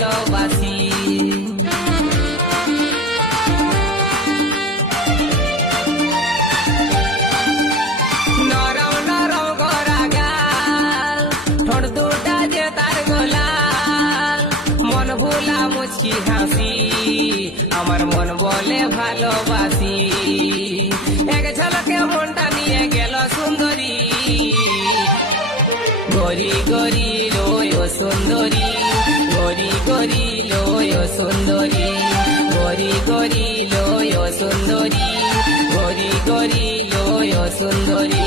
ভালোবাসি। নরম নরম গড়া গাল, ঠোঁট দুটা যে তার গোলাল, মন ভোলা মুচকি হাসি, আমার মন বলে ভালোবাসি। এক ঝলকে মনটা নিয়ে গেল সুন্দরী, গরি গরি লয় সুন্দরী, গরি গরি লয় সুন্দরী, গরি গরি লয় সুন্দরী, গরি গরি লয় সুন্দরী।